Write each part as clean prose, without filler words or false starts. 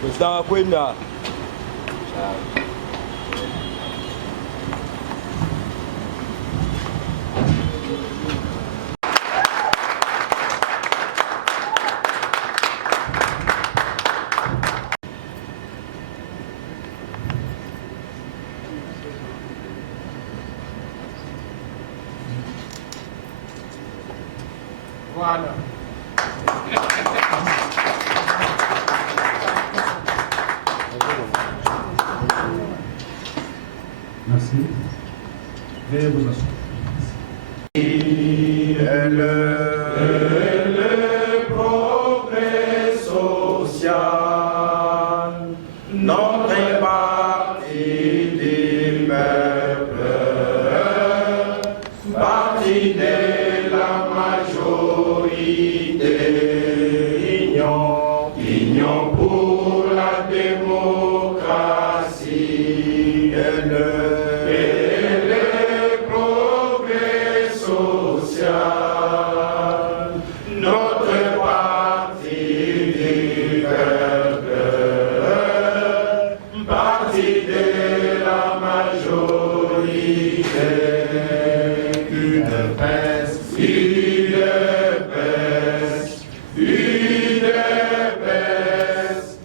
Président Kwenda. Voilà. Merci. Veuillez vous asseoir. Le progrès social, notre parti des peuples, parti de la majorité, union pour la démocratie et le progrès social, notre parti du peuple, parti de la majorité, une baisse, une baisse, une baisse,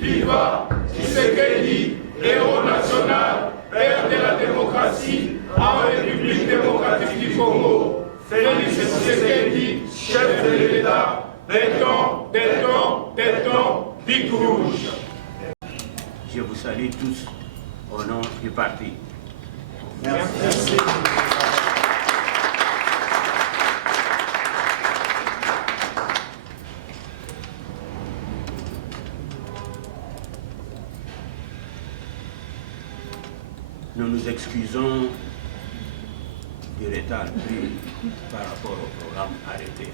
Viva Tshisekedi, héros national, père de la démocratie en République démocratique du Congo. Félix Tshisekedi, chef de l'État, béton, Big Rouge. Je vous salue tous au nom du parti. Merci. nous excusons du retard pris par rapport au programme arrêté.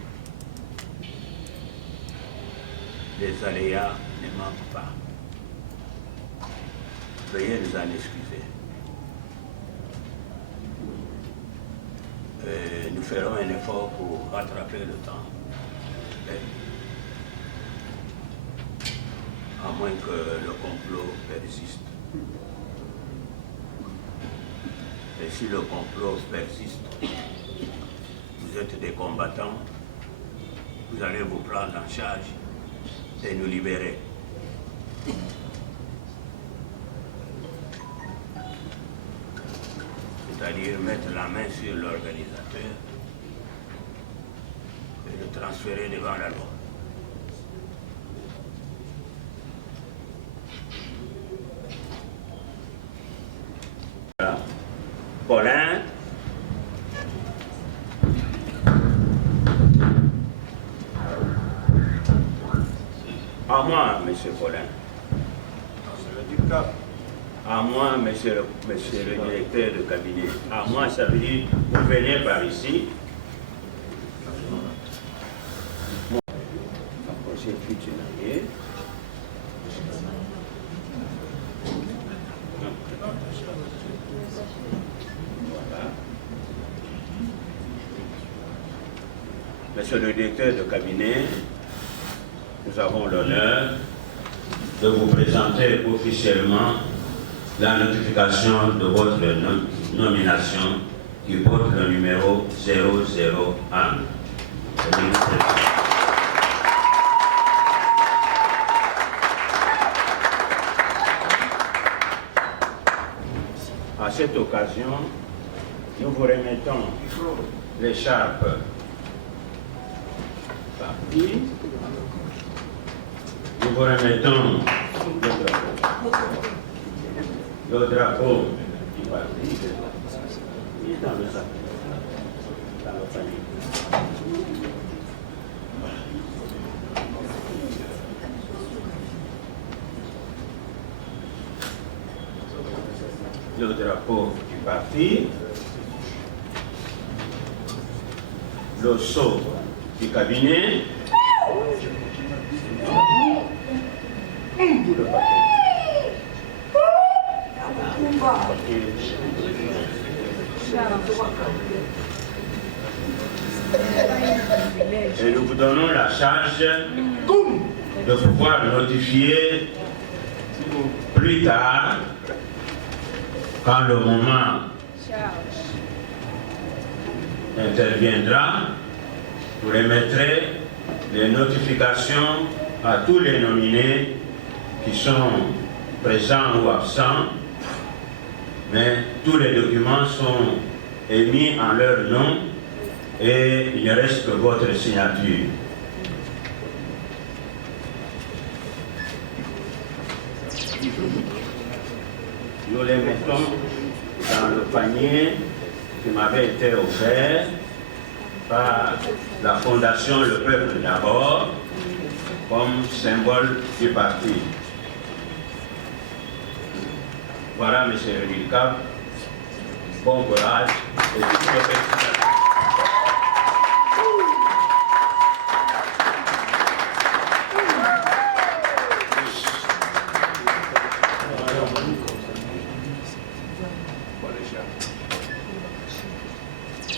Les aléas ne manquent pas. Veuillez nous en excuser. Nous ferons un effort pour rattraper le temps. À moins que le complot persiste. Et si le complot persiste, vous êtes des combattants, vous allez vous prendre en charge et nous libérer. C'est-à-dire mettre la main sur l'organisateur et le transférer devant la loi. Voilà. Paulin. À moi, monsieur Paulin. À moi, monsieur le directeur de cabinet. À moi, ça veut dire, vous venez par ici. Approchez futur. Monsieur le directeur de cabinet, nous avons l'honneur de vous présenter officiellement la notification de votre nomination qui porte le numéro 001. À cette occasion, nous vous remettons l'écharpe partie. Nous vous remettons le drapeau du parti. Il est dans le sac, dans le panier. Le drapeau du parti, le sceau du cabinet, tout le paquet. Et nous vous donnons la charge de pouvoir notifier plus tard, quand le moment interviendra, vous remettrez les notifications à tous les nominés qui sont présents ou absents, mais tous les documents sont émis en leur nom et il ne reste que votre signature. Nous les mettons dans le panier qui m'avait été offert par la Fondation Le Peuple d'abord, comme symbole du parti. Voilà, M. Rilka, bon courage et toutes nos félicitations.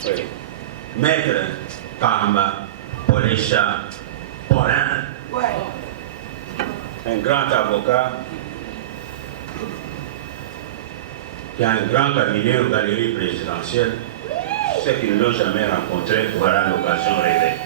Oui. Maître Kamba Polecha Paulin, un grand avocat qui a un grand cabinet aux galeries présidentielles, ceux qui ne l'ont jamais rencontré, voilà l'occasion rêvée.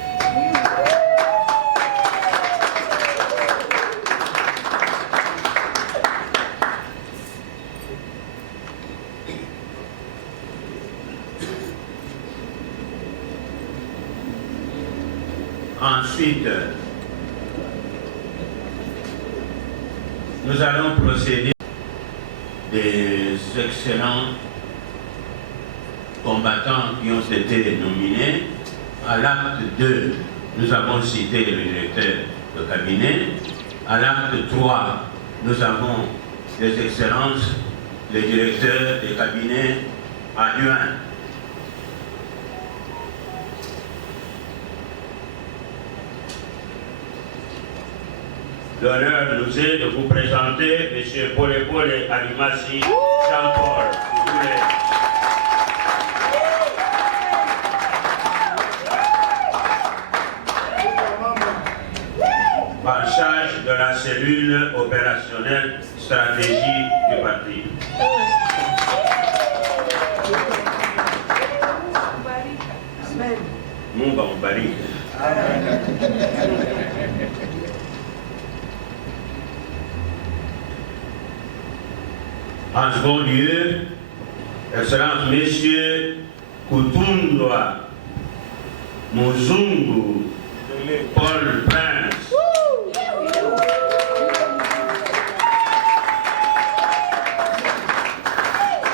Ensuite, nous allons procéder des excellents combattants qui ont été nominés. À l'acte 2, nous avons cité le directeur de cabinet. À l'acte 3, nous avons les excellences, le directeur des cabinets adjoints. L'honneur nous est de vous présenter M. Pole Alimassi Jean-Paul. En charge de la cellule opérationnelle stratégie du parti. Mungu ambariki. En second lieu, Excellence Messieurs Kutundwa Muzungu Paul Prince,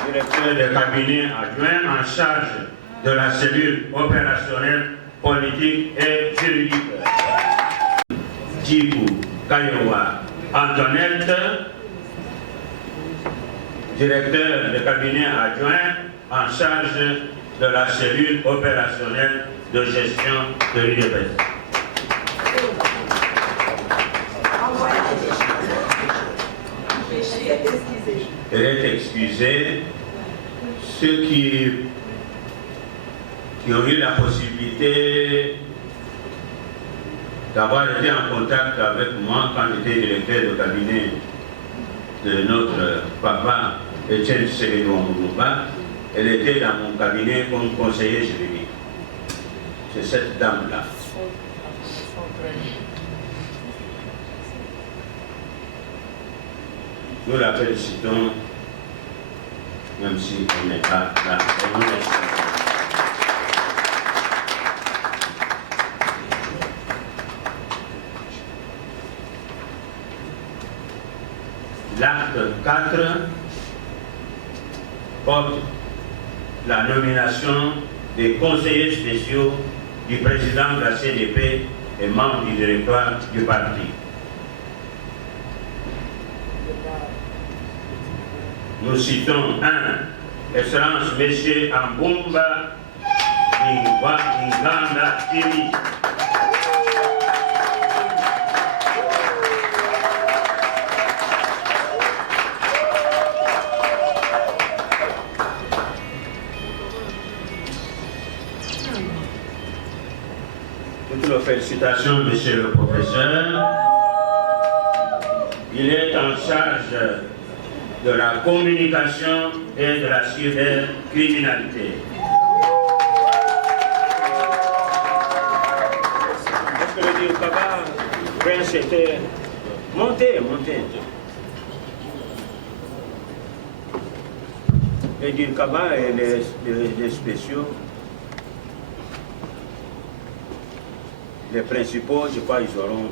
directeur des cabinets adjoint en charge de la cellule opérationnelle, politique et juridique. Djikou Kayowa Antoinette, directeur de cabinet adjoint en charge de la cellule opérationnelle de gestion de l'UDPS. Elle est excusée. Ceux qui ont eu la possibilité d'avoir été en contact avec moi quand j'étais directeur de cabinet de notre papa Etienne Seydou Mourouba, elle était dans mon cabinet comme conseiller juridique. C'est cette dame-là. Nous la félicitons, même si elle n'est pas là. L'acte 4 porte la nomination des conseillers spéciaux du président de la CDP et membre du directoire du parti. Nous citons 1. Excellence M. Ambumba Nganda Timi. Toutes nos félicitations, monsieur le professeur. Il est en charge de la communication et de la cybercriminalité. Est-ce que le Kaba Prince était monté. Et Dir Kaba et les spéciaux, les principaux, je crois, ils auront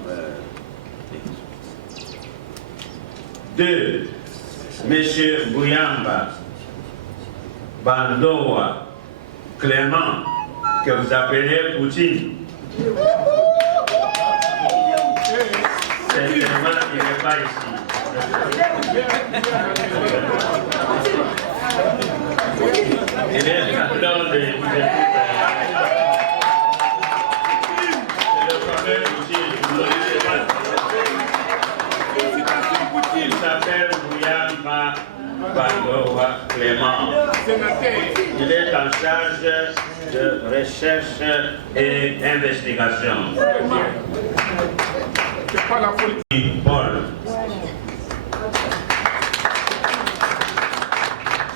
2. Monsieur Bouyamba Bandoa Clément, que vous appelez Poutine. Certainement, il n'est pas ici. Il est dans le fameux Poutine. Il s'appelle Bouyamba Bandoa Clément. Il est en charge de recherche et investigation. C'est pas la politique. Paul.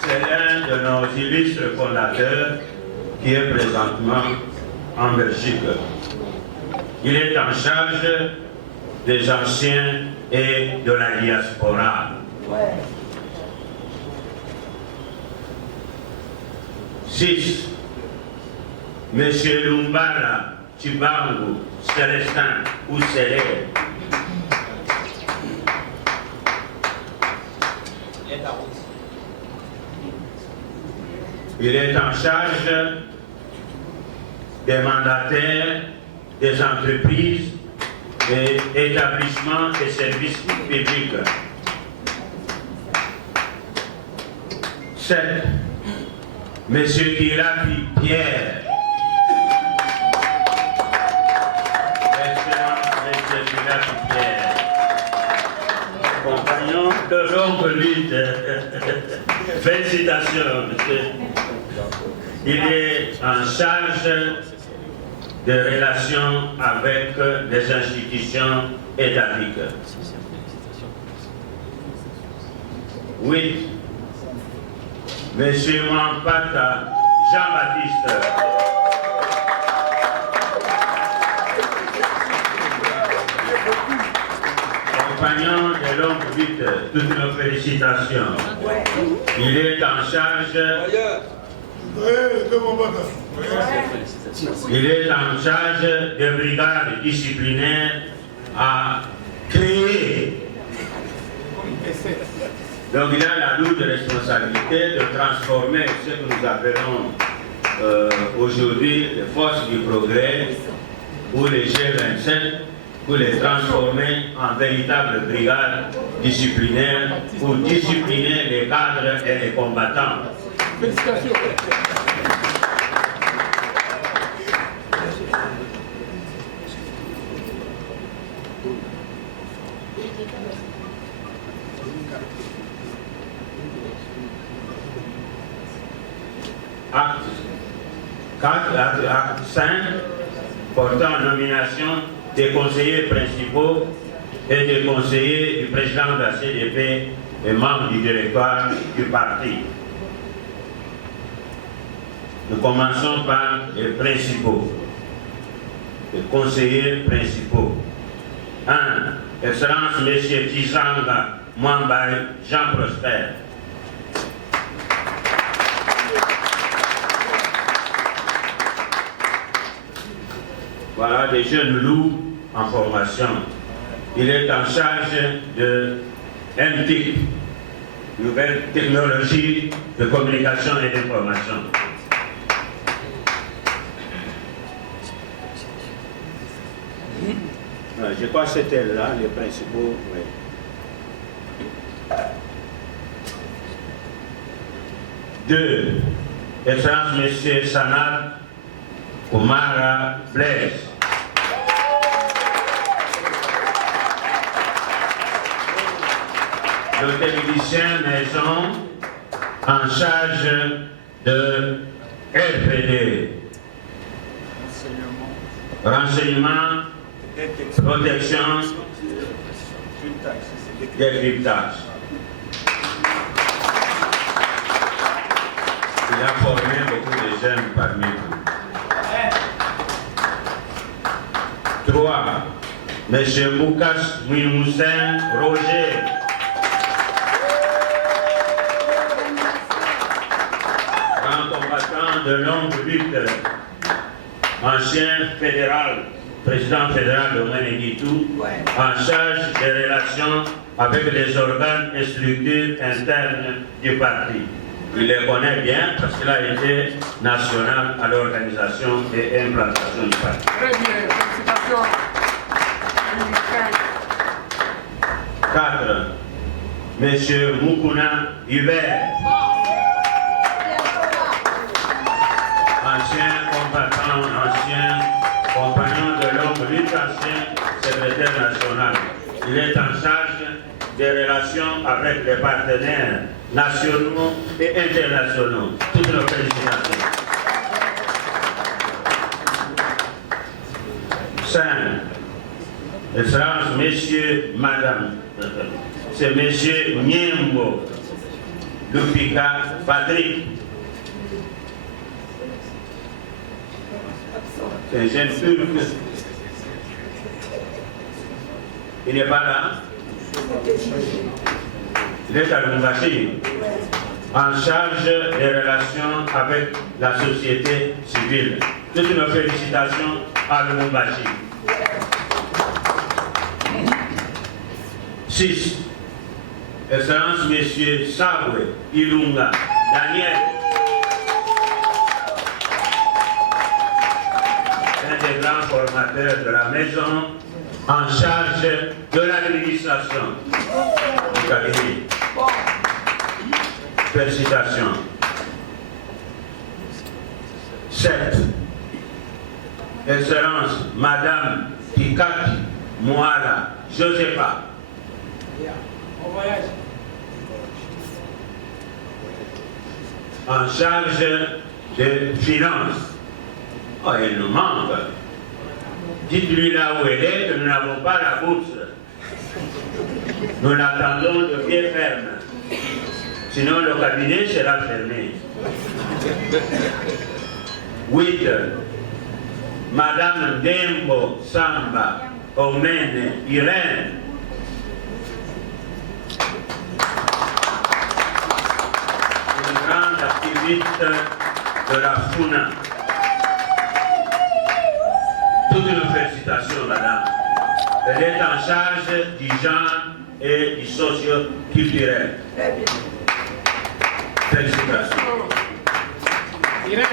C'est l'un de nos illustres fondateurs qui est présentement en Belgique. Il est en charge des anciens et de la diaspora. 6. Monsieur Lumbala Chibangu Célestin Oussélé. Il est en charge des mandataires, des entreprises, des établissements et services publics. 7. Monsieur Kirapi Pierre. Excellent, Monsieur Kirapi Pierre. Compagnon de longue lutte. Félicitations, monsieur. Il est en charge des relations avec les institutions étatiques. 8. Monsieur Mampata Jean-Baptiste. Compagnon de longue lutte, toutes nos félicitations. Il est en charge. Il est en charge des brigades disciplinaires à créer. Donc il a la lourde responsabilité de transformer ce que nous appelons aujourd'hui les forces du progrès ou les G27 pour les transformer en véritables brigades disciplinaires pour discipliner les cadres et les combattants. Félicitations. Acte 5 portant nomination des conseillers principaux et des conseillers du président de la CDP et membres du directoire du parti. Nous commençons par les principaux, les conseillers principaux. 1. Excellence M. Tizanga Mwambay Jean Prosper. Voilà des jeunes loups en formation. Il est en charge de NTIC, Nouvelle Technologie de Communication et d'Information. Je crois que c'était là les principaux. Oui. Deux, Excellence M. Sanad Kumara Blaise. Le technicien maison en charge de RPD. Renseignement, protection, décryptage. Il a formé beaucoup de jeunes parmi vous. 3. M. Moukas Mouimoussen Roger. Grand combattant de longue lutte, ancien fédéral, président fédéral de Manéguitou, en charge des relations avec les organes et structures internes du parti. Il les connaît bien parce qu'il a été national à l'organisation et implantation du parti. Très bien, félicitations. 4. Monsieur Moukouna Hubert, ancien combattant, ancien compagnon de longue lutte, ancien secrétaire national. Il est en charge des relations avec les partenaires nationaux et internationaux. Toutes nos félicitations. 5. Excellence, messieurs, madame, c'est monsieur Niembo Lupika Patrick. C'est un jeune turc. Il n'est pas là. Il est à Lubumbashi, en charge des relations avec la société civile. Toutes nos félicitations à Lubumbashi. 6. Excellence Monsieur Sabwe Ilunga Daniel, un des grands formateurs de la maison, en charge de l'administration du cabinet. Félicitations. 7. Excellence, Madame Kikaki Moala Josepha. En charge de finances. Oh, elle nous manque. Dites-lui là où elle est que nous n'avons pas la bourse. Nous l'attendons de pied ferme. Sinon le cabinet sera fermé. 8. Madame Dembo Samba Omene Irène. Une grande activiste de la FUNA. Toutes nos félicitations, madame. Elle est en charge du genre et du socio-culturel. Félicitations. Irène.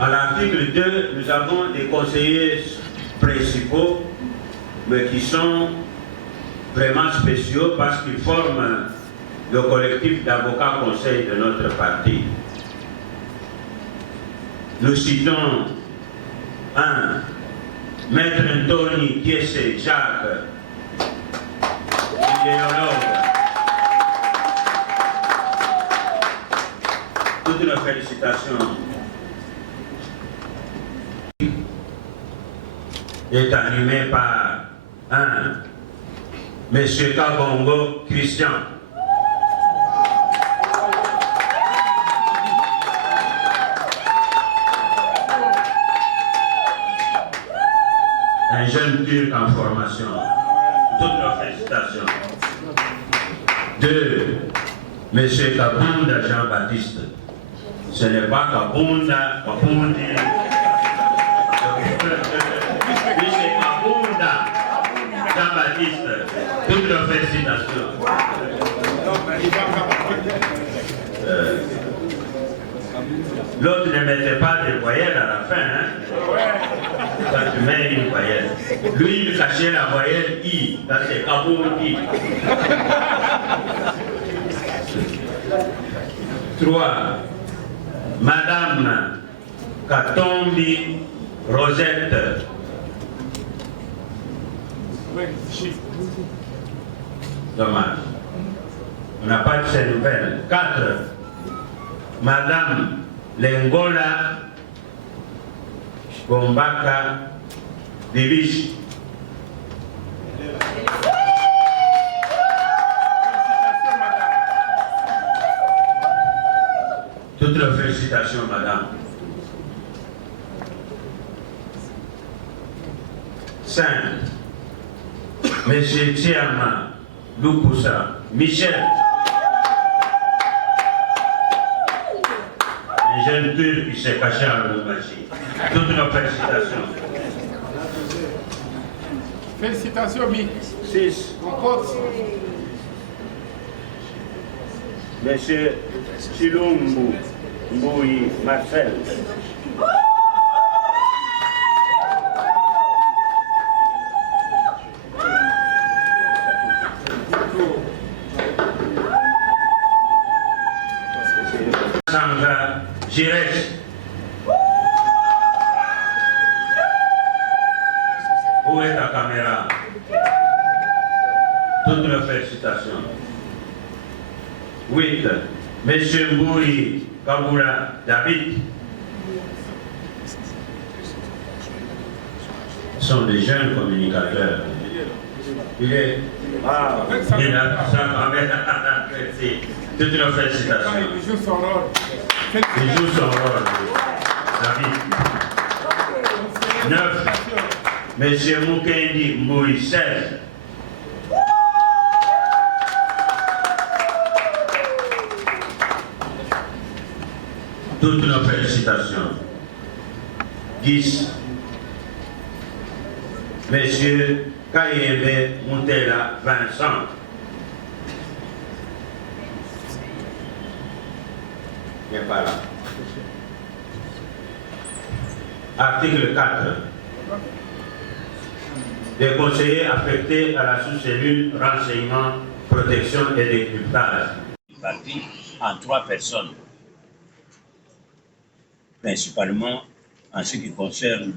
À l'article 2, nous avons des conseillers principaux, mais qui sont vraiment spéciaux parce qu'ils forment le collectif d'avocats conseils de notre parti. Nous citons 1. Maître Anthony Kiese Jacques, idéologue. Toutes nos félicitations. Est animé par 1. Monsieur Kabongo Christian. Un jeune turc en formation. Toutes nos félicitations. 2. Monsieur Kabunda Jean-Baptiste. Ce n'est pas Kabunda, Kabundi. Monsieur Kabunda Jean-Baptiste. Toutes nos félicitations. L'autre ne mettait pas de voyelle à la fin, hein? Quand tu mets une voyelle. Lui, il cachait la voyelle I, dans ses Kabundi. 3. Madame Katombi Rosette. Dommage. On n'a pas de ces nouvelles. 4. Madame Lengola Gombaka Divish. Toutes les félicitations, madame. 5. Monsieur Tiama Lukusa Michel. Un jeune turc qui s'est caché à Lubumbashi. Toutes nos félicitations. Félicitations, Mick. 6. Monsieur Chilumbu Mboui Marcel. Sandra Gires. Où est ta caméra? Toutes nos félicitations. 8. Monsieur Mboui Kabula David. Sont des jeunes communicateurs. Il est. Ah, il a sa caméra. Merci. Toutes nos félicitations. Il joue son rôle. Il joue son rôle. David. 9. Monsieur Mukendi Mboui 16. Toutes nos félicitations. 10. Monsieur Kayembe Moutela Vincent. n'est pas là. Article 4. Les conseillers affectés à la sous-cellule renseignement, protection et décryptage. Parti en 3 personnes, principalement en ce qui concerne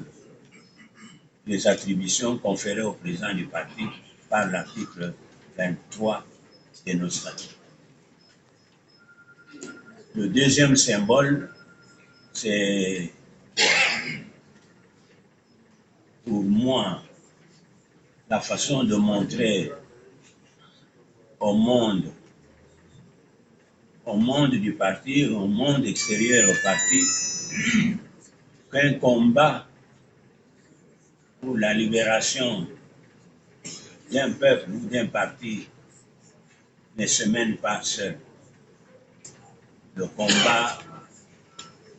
les attributions conférées au président du parti par l'article 23 de nos statuts. Le deuxième symbole, c'est pour moi la façon de montrer au monde du parti, au monde extérieur au parti, qu'un combat pour la libération d'un peuple ou d'un parti ne se mène pas seul. Le combat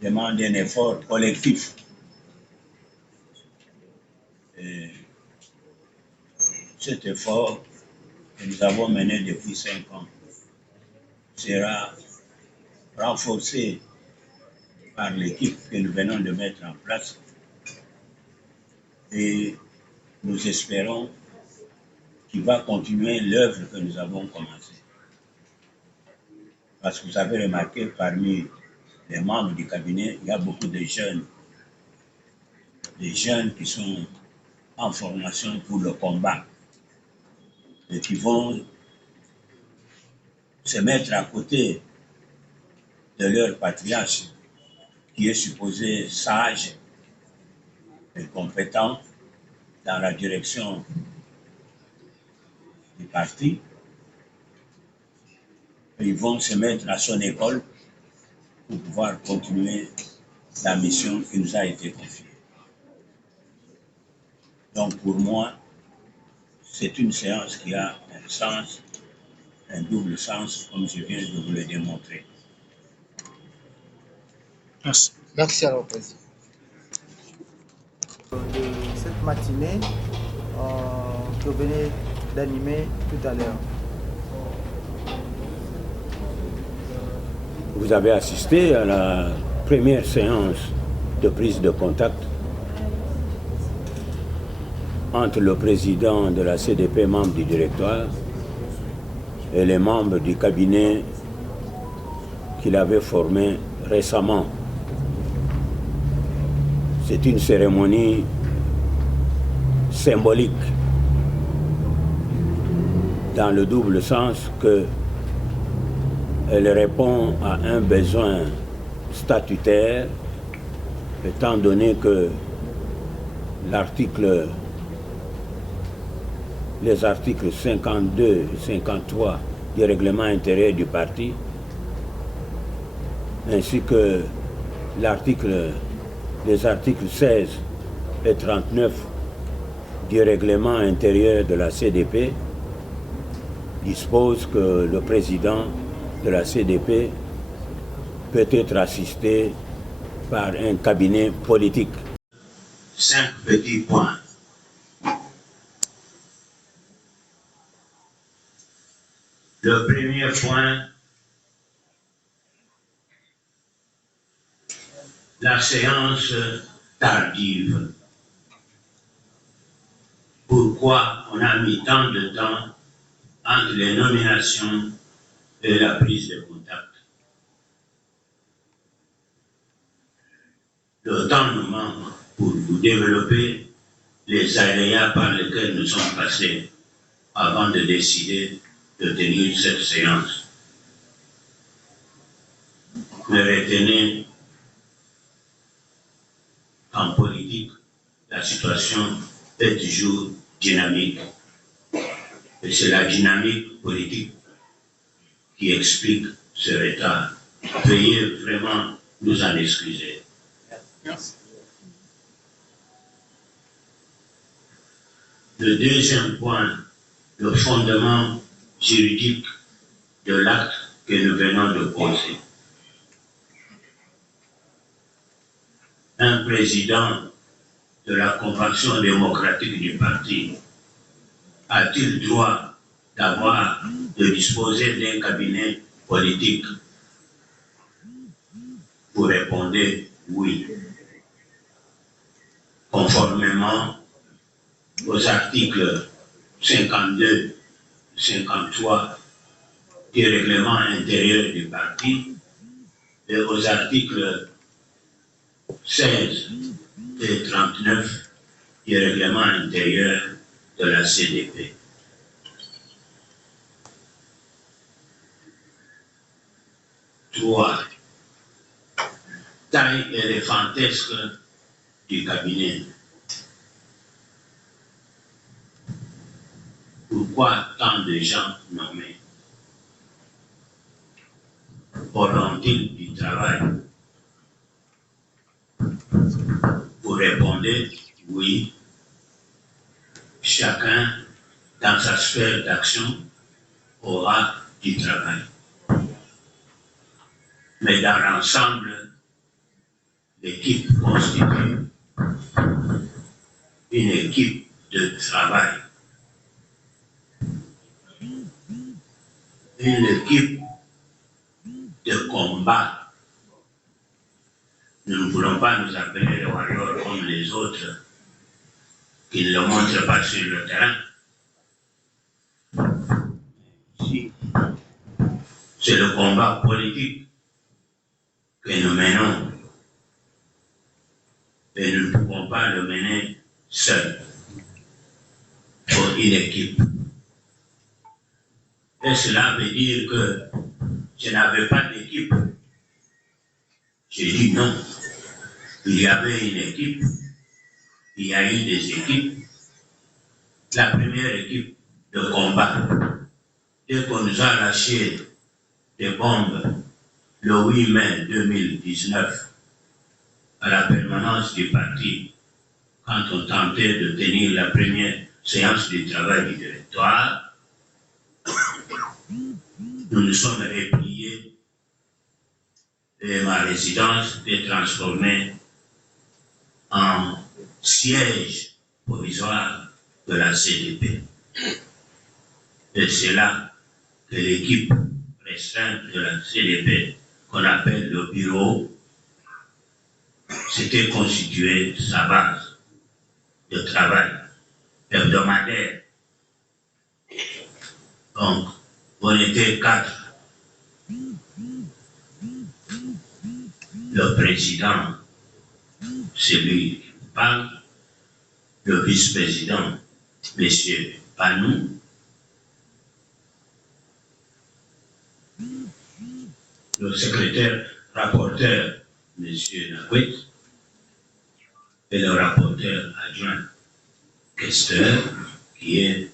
demande un effort collectif. Et cet effort que nous avons mené depuis 5 ans sera renforcé par l'équipe que nous venons de mettre en place et nous espérons qu'il va continuer l'œuvre que nous avons commencée. Parce que vous avez remarqué, parmi les membres du cabinet, il y a beaucoup de jeunes qui sont en formation pour le combat et qui vont se mettre à côté de leur patriarche qui est supposé sage et compétent dans la direction du parti. Et ils vont se mettre à son école pour pouvoir continuer la mission qui nous a été confiée. Donc pour moi, c'est une séance qui a un sens, un double sens, comme je viens de vous le démontrer. Merci. Merci alors, Président. De cette matinée que vous venez d'animer tout à l'heure. Vous avez assisté à la première séance de prise de contact entre le président de la CDP, membre du directoire, et les membres du cabinet qu'il avait formé récemment. C'est une cérémonie symbolique dans le double sens que elle répond à un besoin statutaire, étant donné que les articles 52 et 53 du règlement intérieur du parti, ainsi que les articles 16 et 39 du règlement intérieur de la CDP disposent que le président de la CDP peut être assisté par un cabinet politique. 5 petits points. Le premier point, la séance tardive. Pourquoi on a mis tant de temps entre les nominations et la prise de contact? Le temps nous manque pour vous développer les aléas par lesquels nous sommes passés avant de décider de tenir cette séance. Mais retenez, en politique, la situation est toujours dynamique. Et c'est la dynamique politique qui explique ce retard. Veuillez vraiment nous en excuser. Merci. Le deuxième point, le fondement juridique de l'acte que nous venons de poser. Un président de la Convention démocratique du parti a-t-il droit de disposer d'un cabinet politique? vous répondez oui. Conformément aux articles 52, 53 du règlement intérieur du parti et aux articles 16 et 39 du règlement intérieur de la CDP. Trois, taille éléphantesque du cabinet. Pourquoi tant de gens nommés? Auront-ils du travail? Vous répondez oui. Chacun, dans sa sphère d'action, aura du travail. Mais dans l'ensemble, l'équipe constitue une équipe de travail. Une équipe de combat. Nous ne voulons pas nous appeler les warriors comme les autres qui ne le montrent pas sur le terrain. Si c'est le combat politique que nous menons et nous ne pouvons pas le mener seuls. Il faut une équipe. Et cela veut dire que je n'avais pas d'équipe. J'ai dit non. Il y avait une équipe. Il y a eu des équipes. La première équipe de combat, dès qu'on nous a lâché des bombes le 8 mai 2019 à la permanence du parti, quand on tentait de tenir la première séance du travail du directoire, nous nous sommes repliés et ma résidence est transformée en siège provisoire de la CDP. Et c'est là que l'équipe restreinte de la CDP, qu'on appelle le bureau, s'était constituée sa base de travail hebdomadaire. Donc, on était 4. Le président, c'est lui qui vous parle. Le vice-président, M. Panou. Le secrétaire rapporteur, M. Nakwet. Et le rapporteur adjoint, questeur, qui est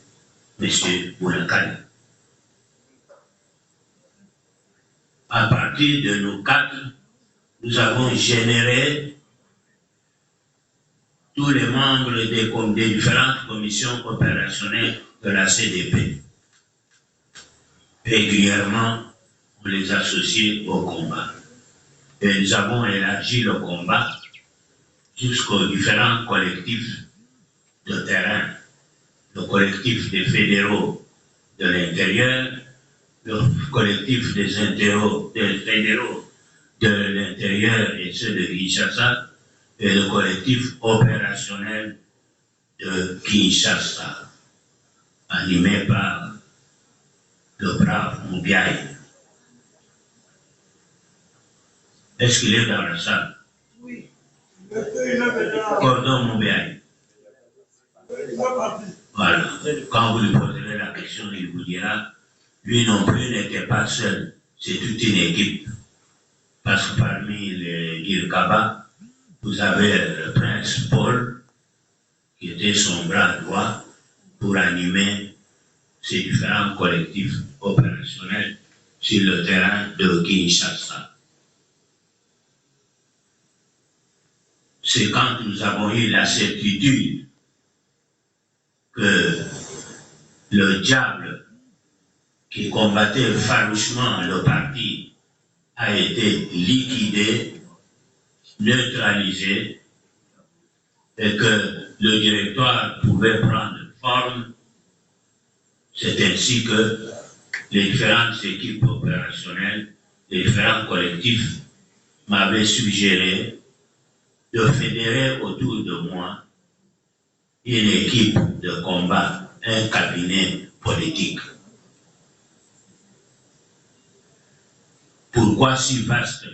M. Mounakali. À partir de nos 4, nous avons généré tous les membres des différentes commissions opérationnelles de la CDP. Régulièrement, on les associe au combat. Et nous avons élargi le combat jusqu'aux différents collectifs de terrain, le collectif des fédéraux de l'intérieur, le collectif des fédéraux de l'intérieur et ceux de Kinshasa, et le collectif opérationnel de Kinshasa, animé par le brave Moubiaï. Est-ce qu'il est dans la salle? Oui. Cordon Moubiaï. Voilà. Quand vous lui poserez la question, il vous dira, lui non plus n'était pas seul, c'est toute une équipe. Parce que parmi les Girkaba, vous avez le prince Paul, qui était son bras droit pour animer ces différents collectifs opérationnels sur le terrain de Kinshasa. C'est quand nous avons eu la certitude que le diable qui combattait farouchement le parti a été liquidé, neutralisé, et que le directoire pouvait prendre forme. C'est ainsi que les différentes équipes opérationnelles, les différents collectifs m'avait suggéré de fédérer autour de moi une équipe de combat, un cabinet politique. Pourquoi si vaste?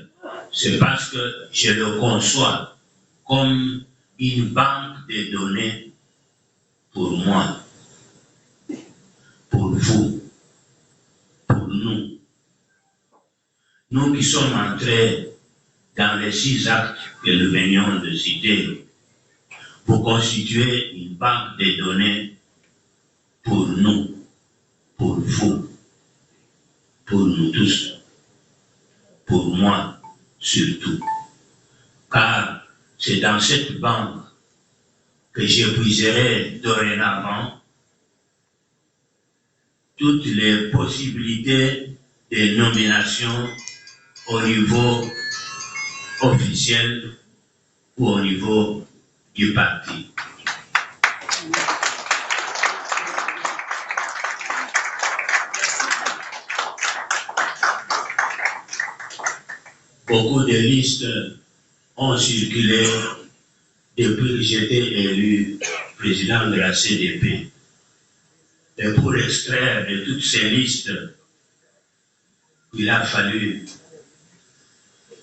C'est parce que je le conçois comme une banque de données pour moi, pour vous, pour nous. Nous qui sommes entrés dans les 6 actes que nous venions de citer pour constituer une banque de données pour nous, pour vous, pour nous tous, pour moi surtout. Car c'est dans cette banque que j'épuiserai dorénavant toutes les possibilités de nomination au niveau officiel ou au niveau du parti. Beaucoup de listes ont circulé depuis que j'étais élu président de la CDP. Et pour extraire de toutes ces listes, il a fallu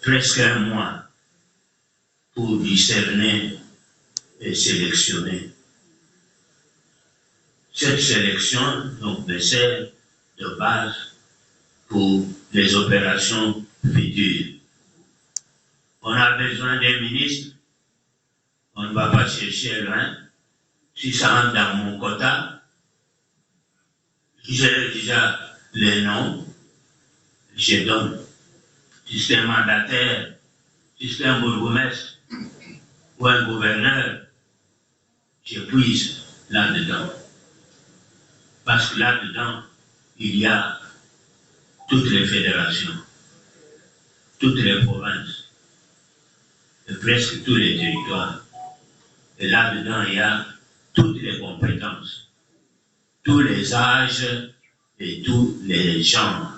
presque un mois pour discerner et sélectionner. Cette sélection donc, me sert de base pour les opérations futures. On a besoin des ministres, on ne va pas chercher loin. Si ça rentre dans mon quota, j'ai déjà les noms, je donne. Si c'est un mandataire, si c'est un bourgmestre ou un gouverneur, je puise là-dedans. Parce que là-dedans, il y a toutes les fédérations, toutes les provinces, et presque tous les territoires. Et là-dedans, il y a toutes les compétences, tous les âges et tous les genres.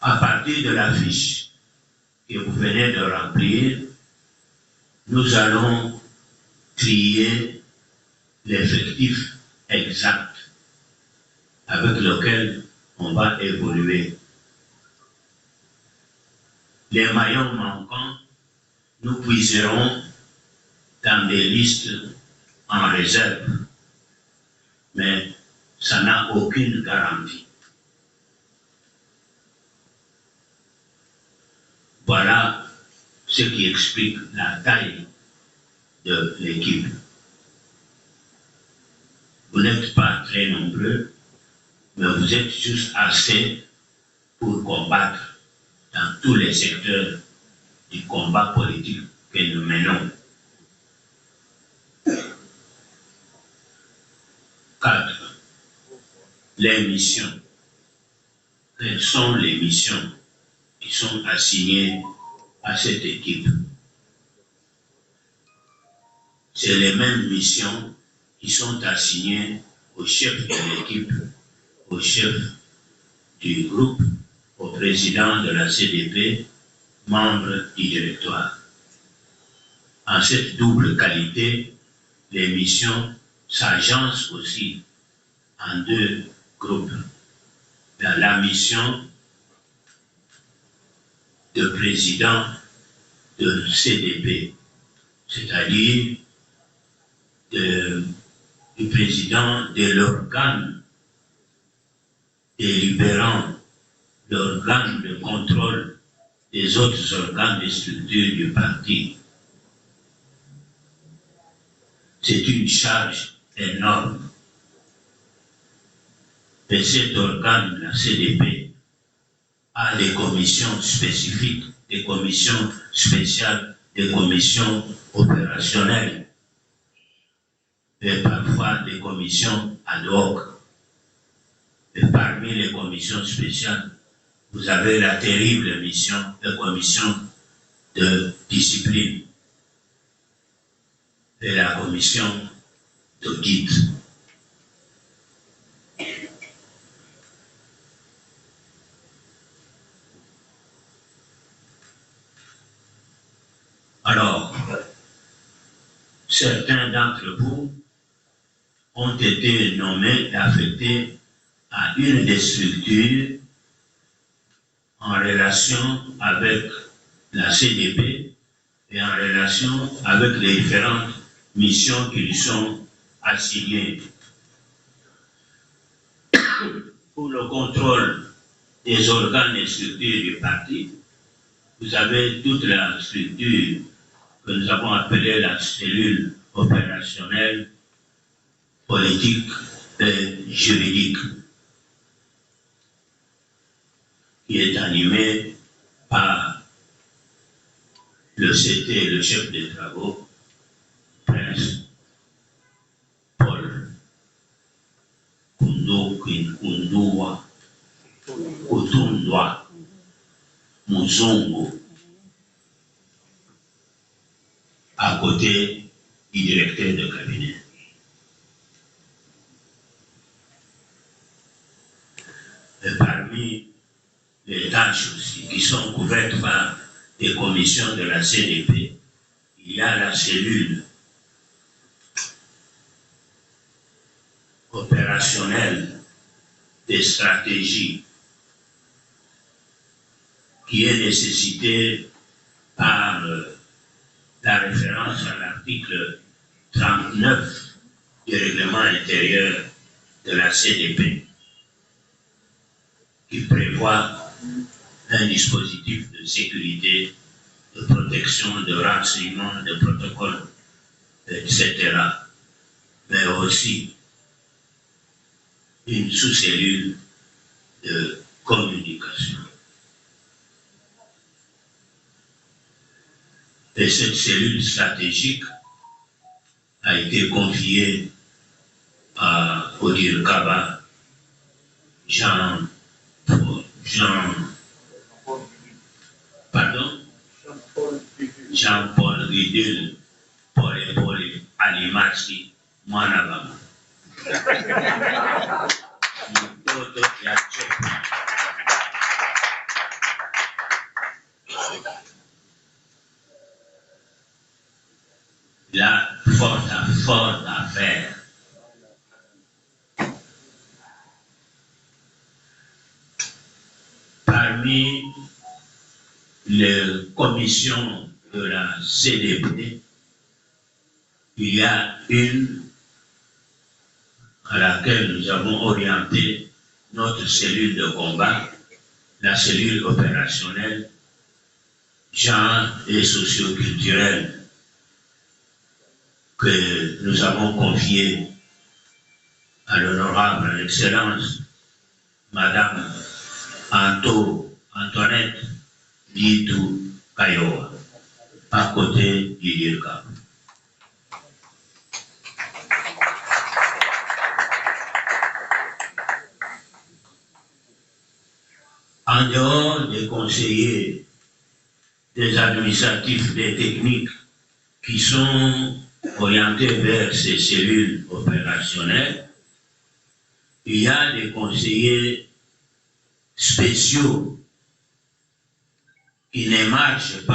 À partir de la fiche que vous venez de remplir, nous allons trier l'effectif exact avec lequel on va évoluer. Les maillons manquants, nous puiserons dans des listes en réserve, mais ça n'a aucune garantie. Voilà ce qui explique la taille de l'équipe. Vous n'êtes pas très nombreux, mais vous êtes juste assez pour combattre dans tous les secteurs du combat politique que nous menons. 4. Les missions. Quelles sont les missions qui sont assignées à cette équipe? C'est les mêmes missions qui sont assignées au chef de l'équipe, au chef du groupe, au président de la CDP, membre du directoire. En cette double qualité, les missions s'agencent aussi en 2 groupes. Dans la mission de président de CDP, c'est-à-dire du président de l'organe délibérant, l'organe de contrôle des autres organes de structure du parti. C'est une charge énorme. Et cet organe, la CDP, a des commissions spécifiques, des commissions spéciales, des commissions opérationnelles, et parfois des commissions ad hoc. Et parmi les commissions spéciales, vous avez la terrible mission de commission de discipline et la commission d'audit. certains d'entre vous ont été nommés et affectés à une des structures en relation avec la CDP et en relation avec les différentes missions qui lui sont assignées. Pour le contrôle des organes et structures du parti, vous avez toute la structure que nous avons appelée la cellule opérationnelle, politique et juridique, qui est animée par le CT, le chef des travaux, Prince Paul Kundwa Kutundwa Muzungu, à côté du directeur de cabinet. Et parmi les tâches aussi qui sont couvertes par des commissions de la CDP, il y a la cellule opérationnelle des stratégies qui est nécessitée par la référence à l'article 39 du règlement intérieur de la CDP, qui prévoit un dispositif de sécurité, de protection, de renseignement, de protocole, etc. Mais aussi une sous-cellule de communication. Et cette cellule stratégique a été confiée à Odile Kaba, Jean-Paul Guidil, Paul Alimasi, Manabama. La forte affaire. Parmi les commissions de la CDP, il y a une à laquelle nous avons orienté notre cellule de combat, la cellule opérationnelle, genre et socio-culturelle, que nous avons confiée à l'honorable, à l'excellence, Madame Antoinette Ditou Kayoa, à côté du DIRCA. En dehors des conseillers, des administratifs, des techniques qui sont orientés vers ces cellules opérationnelles, il y a des conseillers spéciaux qui ne marchent pas